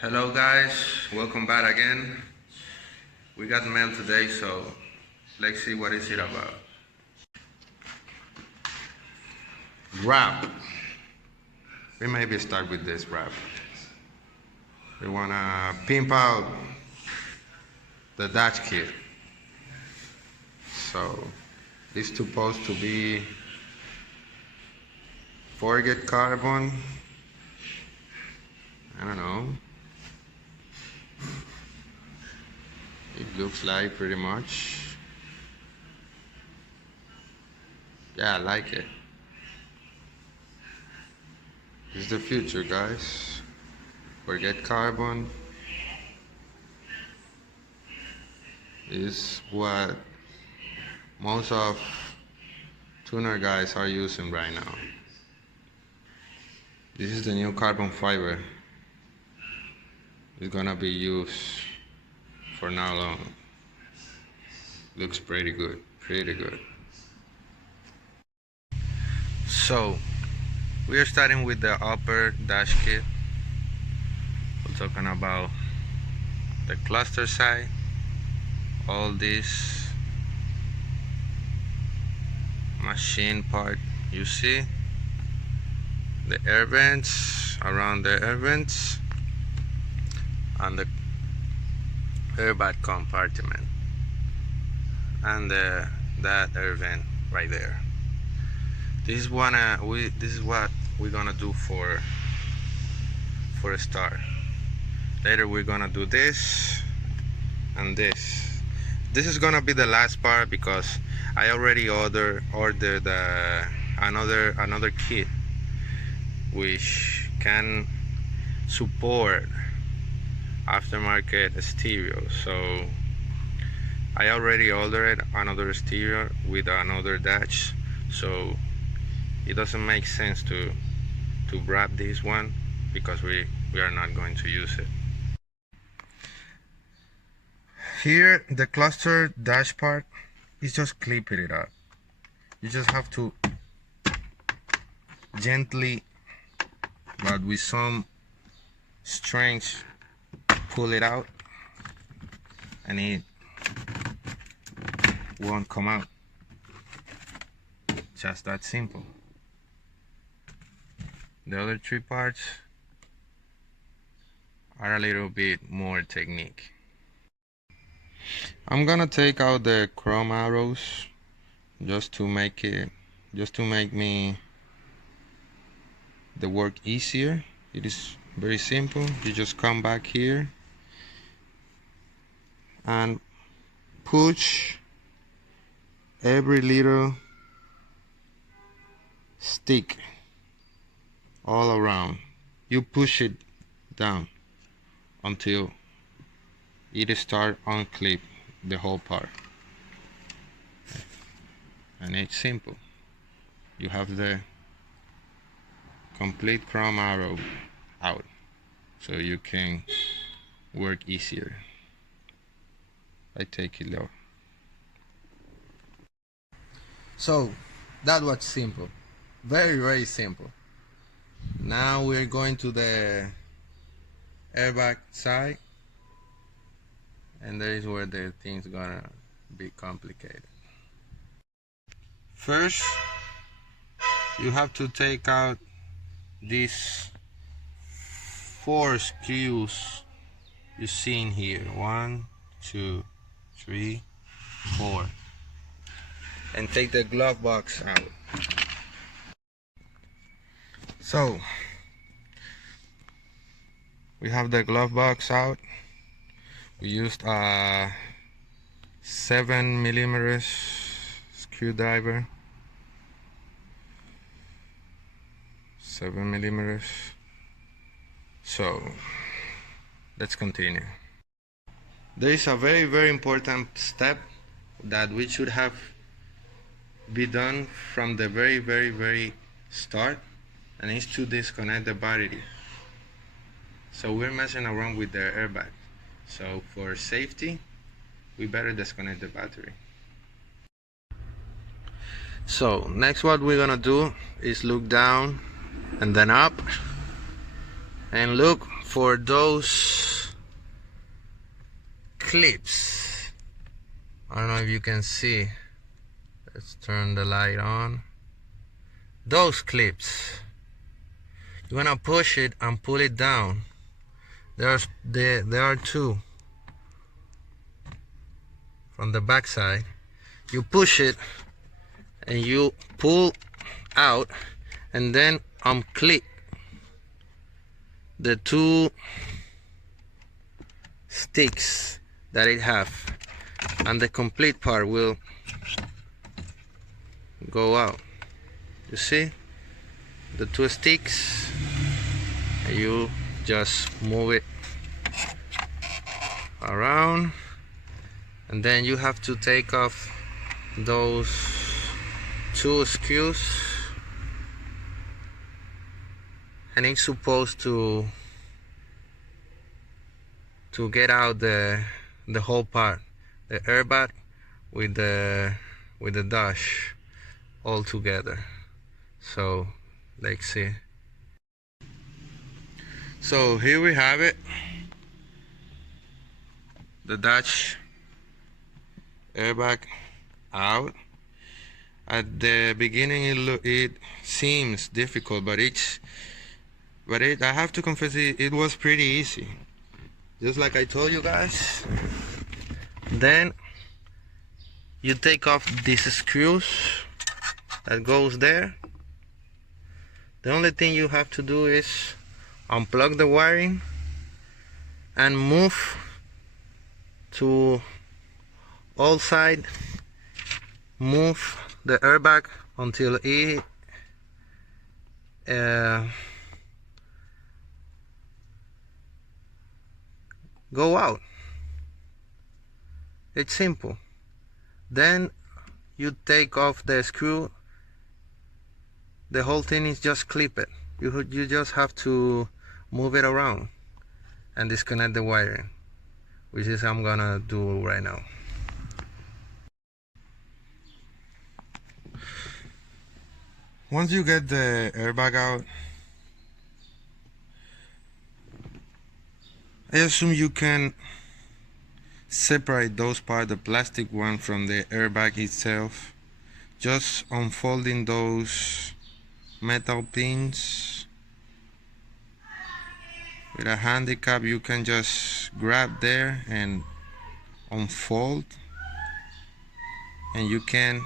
Hello guys, welcome back again. We got mail today, so let's see what is it about. Wrap. We maybe start with this wrap. We wanna pimp out the Dutch kit. So this is supposed to be forget carbon. I don't know. It looks like pretty much. Yeah, I like it. This is the future, guys. Forget carbon is what most of tuner guys are using right now. This is the new carbon fiber. It's gonna be used for now long. Looks pretty good, pretty good. So we are starting with the upper dash kit. We're talking about the cluster side, all this machine part. You see the air vents, around the air vents, and the airbag compartment, and that air vent right there. This is what we're gonna do for a start. Later we're gonna do this and this. This is gonna be the last part because I already ordered another kit which can support aftermarket stereo. So I already ordered another stereo with another dash, so it doesn't make sense to wrap this one because we are not going to use it. Here the cluster dash part is just clipping it up. You just have to gently, but with some strength, pull it out and it won't come out. Just that simple. The other three parts are a little bit more technique. I'm gonna take out the chrome arrows just to make me the work easier. It is very simple. You just come back here and push every little stick all around. You push it down until it start unclip the whole part, and it's simple. You have the complete chrome arrow out, so you can work easier. I take it low. So that was simple, very simple. Now we're going to the airbag side, and there is where the thing's gonna be complicated. First, you have to take out these 4 screws you see in here. 1, 2, 3, 4, and take the glove box out. So we have the glove box out. We used a 7mm screwdriver. 7mm. So let's continue. There is a very important step that we should have be done from the very start, and it's to disconnect the battery. So we're messing around with the airbag. So for safety, we better disconnect the battery. So next what we're gonna do is look down and then up and look for those clips. I don't know if you can see. Let's turn the light on. Those clips, you wanna push it and pull it down. There are two from the back side. You push it and you pull out, and then clip the two sticks that it have, and the complete part will go out. You see the two sticks, and you just move it around, and then you have to take off those two screws, and it's supposed to get out the whole part, the airbag with the dash all together. So let's see. So here we have it, the dash airbag out. At the beginning it seems difficult, but I have to confess it was pretty easy, just like I told you guys. Then you take off these screws that goes there. The only thing you have to do is unplug the wiring and move to all side, move the airbag until it go out. It's simple. Then you take off the screw. The whole thing is just clip it. You just have to move it around and disconnect the wiring, which is I'm gonna do right now. Once you get the airbag out, I assume you can separate those parts, the plastic one from the airbag itself, just unfolding those metal pins. With a handicap, you can just grab there and unfold, and you can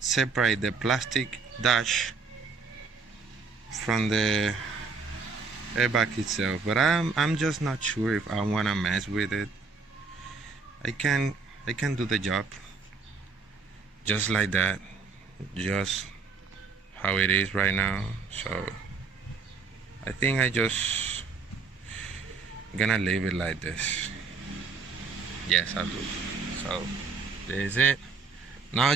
separate the plastic dash from the airbag itself. But I'm just not sure if I wanna mess with it. I can do the job just like that, just how it is right now. So I think I just gonna leave it like this. Yes, I do. So there's it. Now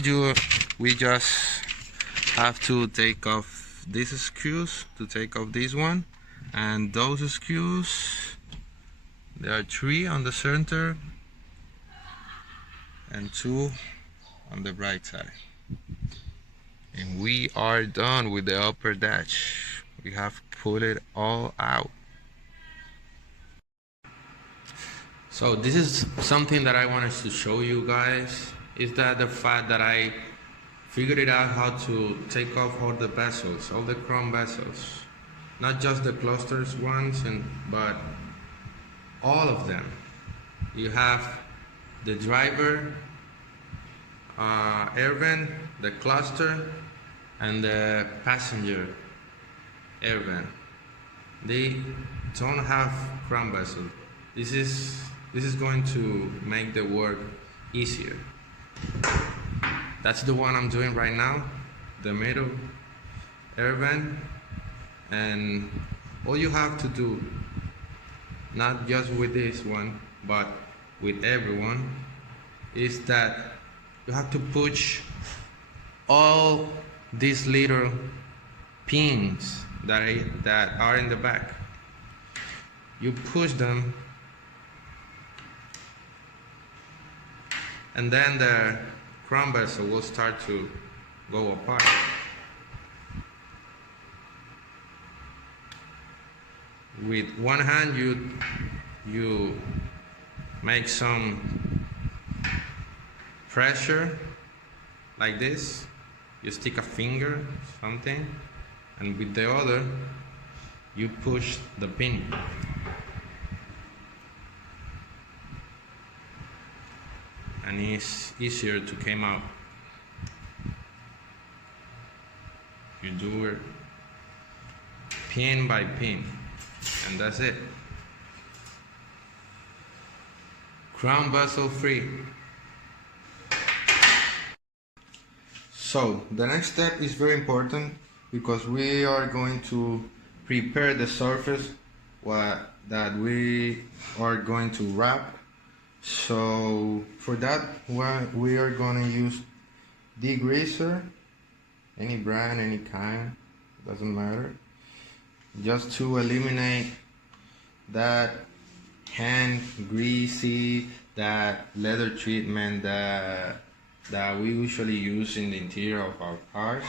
we just have to take off these screws, to take off this one, and those screws, there are 3 on the center and 2 on the right side, and we are done with the upper dash. We have pulled it all out. So this is something that I wanted to show you guys, is that the fact that I figured it out how to take off all the bezels, all the chrome bezels, not just the clusters ones, but all of them. You have the driver air vent, the cluster, and the passenger air vent. They don't have chrome bezel. This is going to make the work easier. That's the one I'm doing right now, the middle air vent. And all you have to do, not just with this one, but with everyone, is that you have to push all these little pins that are in the back. You push them, and then the crown bezel will start to go apart. with one hand you make some pressure like this. You stick a finger, something, and with the other you push the pin. And it's easier to come out. You do it pin by pin, and that's it. Crown bezel free. So the next step is very important because we are going to prepare the surface that we are going to wrap. So for that we are going to use degreaser, any brand, any kind, doesn't matter, just to eliminate that hand greasy, that leather treatment that we usually use in the interior of our cars,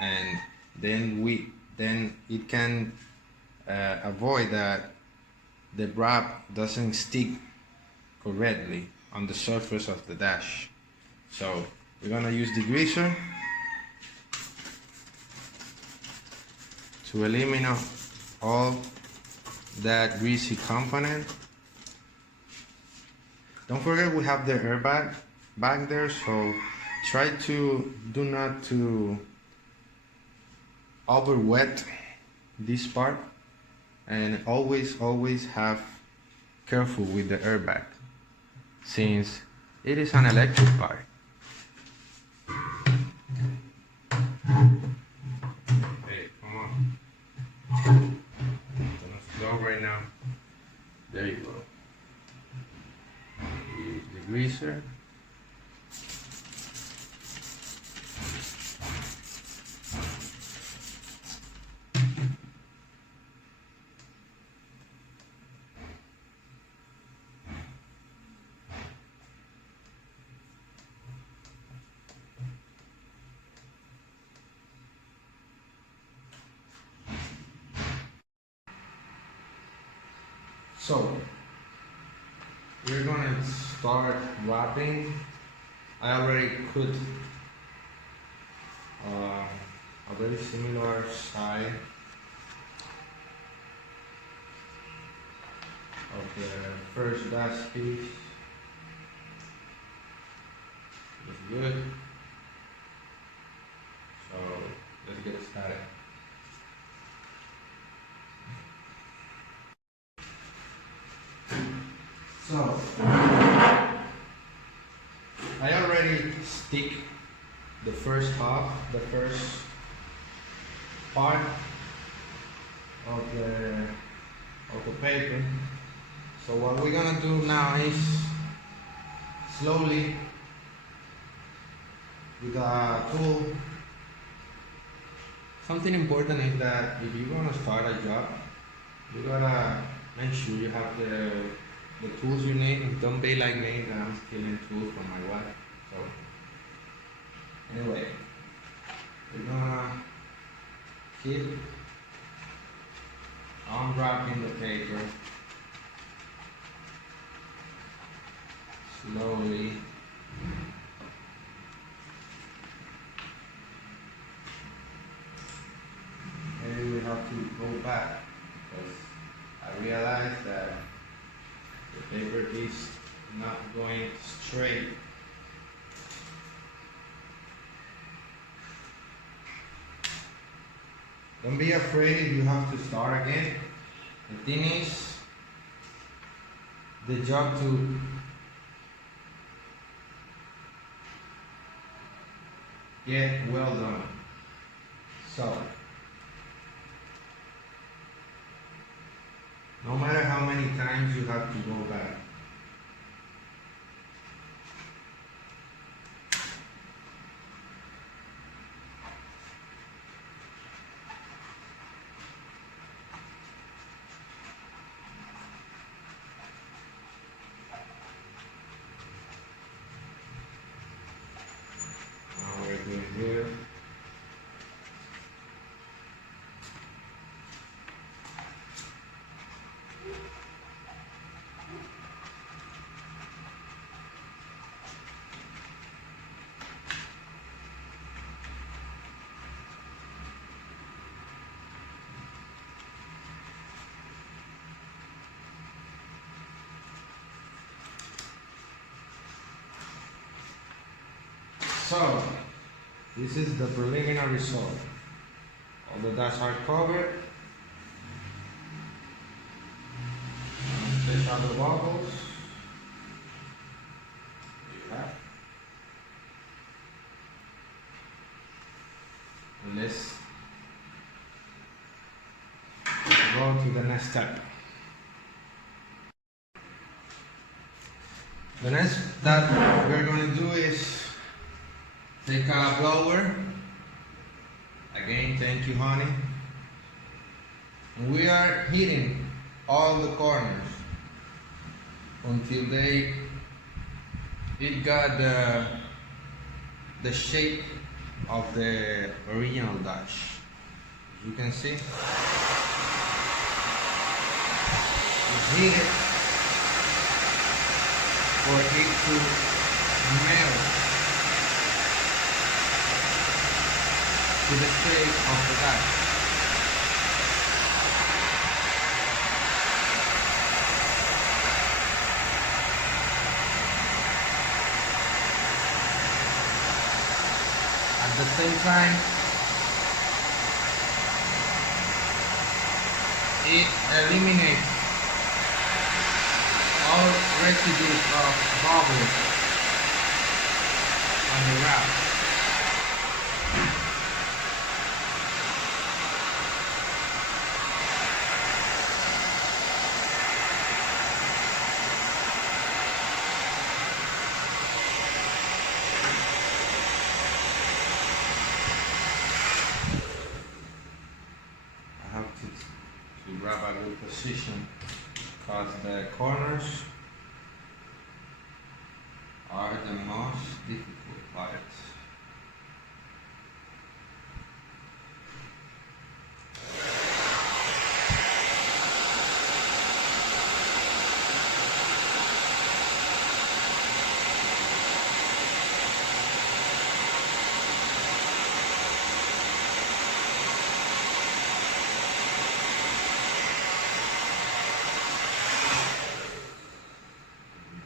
and then it can avoid that the wrap doesn't stick correctly on the surface of the dash. So we're gonna use degreaser to eliminate all that greasy component. Don't forget we have the airbag back there, so try to do not to over wet this part, and always have careful with the airbag since it is an electric part. Hey, come on. I'm gonna slow right now. There you go. Use the greaser. So we're gonna start wrapping. I already put a very similar side of the first dash piece. It's good. So let's get started. So I already stick the first half, the first part of the paper. So what we're gonna do now is slowly with a tool. Something important is that if you're gonna start a job, you gotta make sure you have the tools you need. Don't be like me that I'm stealing tools from my wife. So anyway, we're gonna keep unwrapping the paper slowly. Maybe we have to go back because I realized that the paper is not going straight. Don't be afraid if you have to start again. The thing is, the job to get well done. So no matter how many times you have to go back. Now we're doing here. So, this is the preliminary result. All the dust are covered. Fish out the bubbles. Yeah. And let's go to the next step. The next that we're going to do is take a blower. Again, thank you, honey. And we are hitting all the corners until it got the shape of the original dash. As you can see, just hit it for it to melt to the shape of the dash. At the same time, it eliminates all residues of bubbles on the wrap. I have to grab a good position because the corners are the most difficult parts.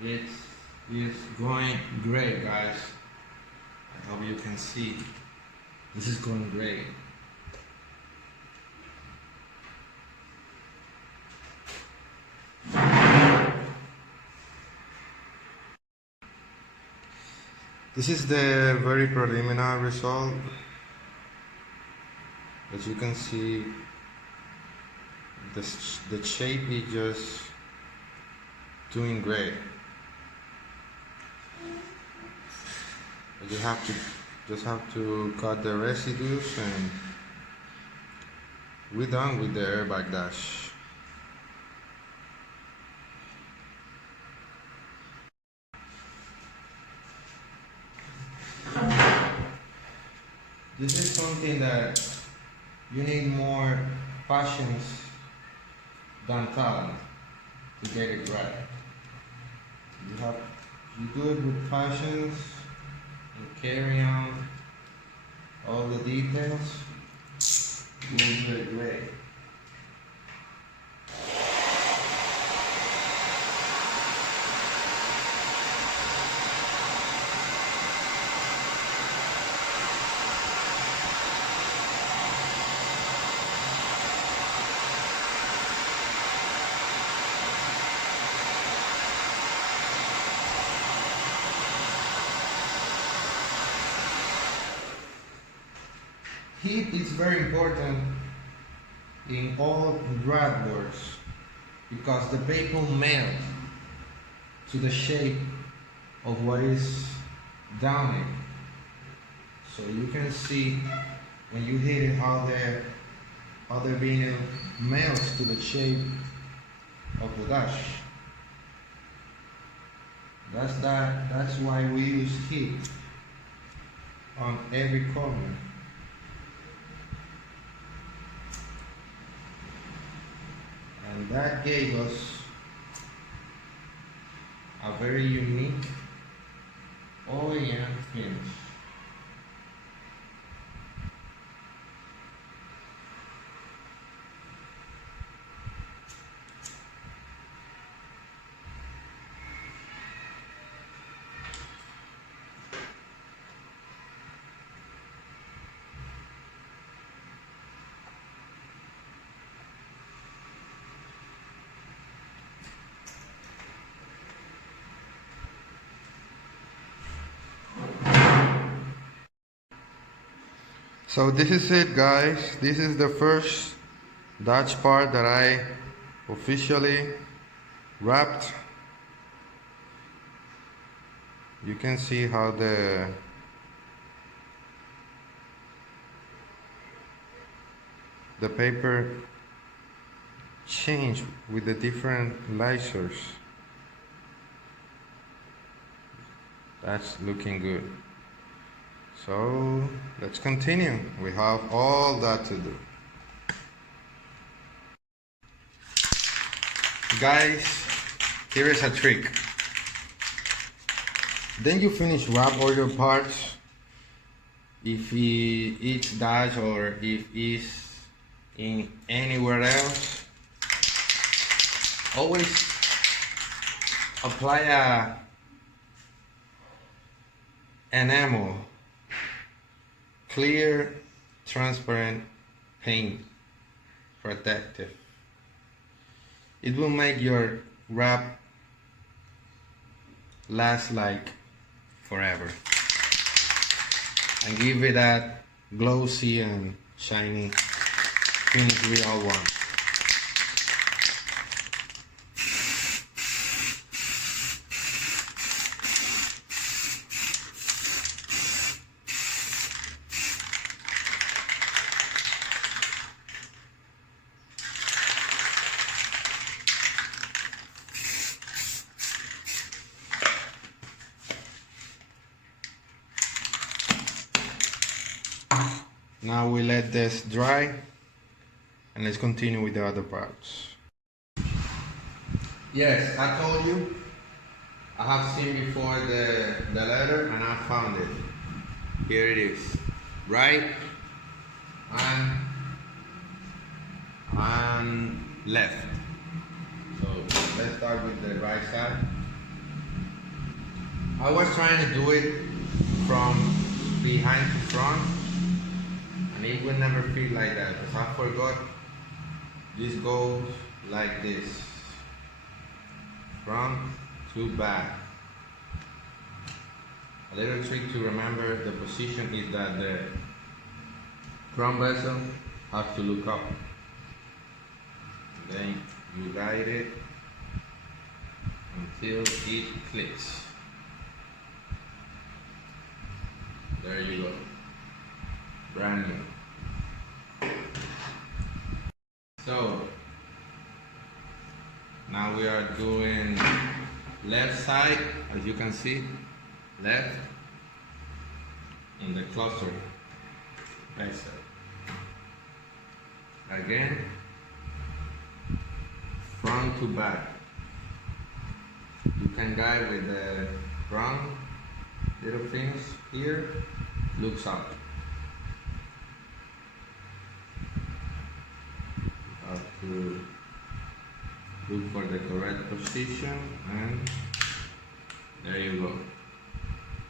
It is going great, guys. I hope you can see. This is going great. This is the very preliminary result. As you can see, the shape is just doing great. You just have to cut the residues and we're done with the airbag dash. This is something that you need more patience than talent to get it right. You do it with patience and carry on all the details. You will do it great. Heat is very important in all rad works because the paper melts to the shape of what is down it. So you can see when you hit it how the vinyl melts to the shape of the dash. That's why we use heat on every corner. And that gave us a very unique OEM finish. So this is it, guys. This is the first Dodge part that I officially wrapped. You can see how the paper changed with the different lasers. That's looking good. So let's continue. We have all that to do. Guys, here is a trick. Then you finish wrap all your parts. If it's Dodge or if it's in anywhere else, always apply a enamel, clear, transparent paint, protective. It will make your wrap last like forever and give it that glossy and shiny finish we all want. Now we let this dry and let's continue with the other parts. Yes, I told you I have seen before the letter and I found it. Here it is. Right and left. So let's start with the right side. I was trying to do it from behind to front. And it will never feel like that because I forgot this goes like this, front to back. A little trick to remember the position is that the front bezel has to look up. Then you guide it until it clicks. There you go. Brand new. So now we are doing left side, as you can see, left in the cluster bezel. Again, front to back. You can guide with the front little things here, looks up. To look for the correct position and there you go,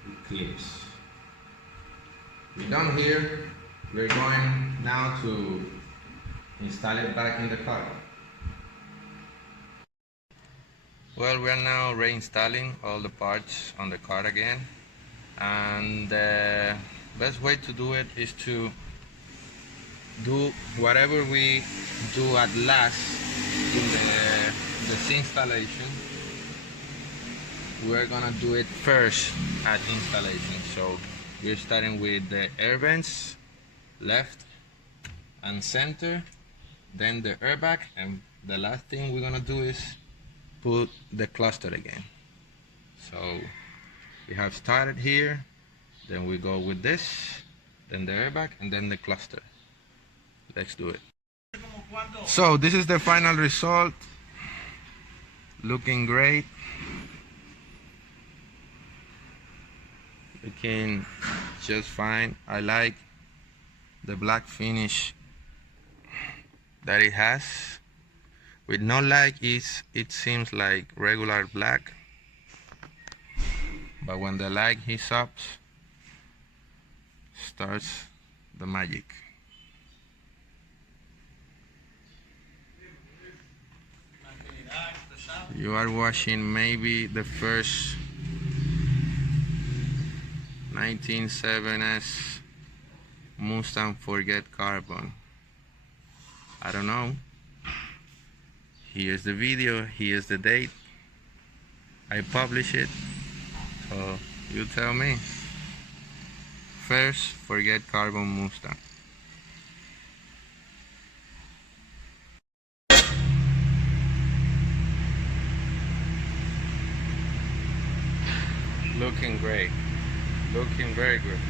it clips. We're done here. We're going now to install it back in the car. Well, we are now reinstalling all the parts on the car again, and the best way to do it is to do whatever we do at last in this installation. We're gonna do it first at installation. So we're starting with the air vents, left and center, then the airbag, and the last thing we're gonna do is put the cluster again. So we have started here, then we go with this, then the airbag, and then the cluster. Let's do it. So this is the final result. Looking great. Looking just fine. I like the black finish that it has. With no light, it seems like regular black. But when the light heats up, starts the magic. You are watching maybe the first 1970s Mustang forget carbon? I don't know. Here's the video, here's the date. I publish it, so you tell me. First, forget carbon Mustang. Looking great. Looking very good.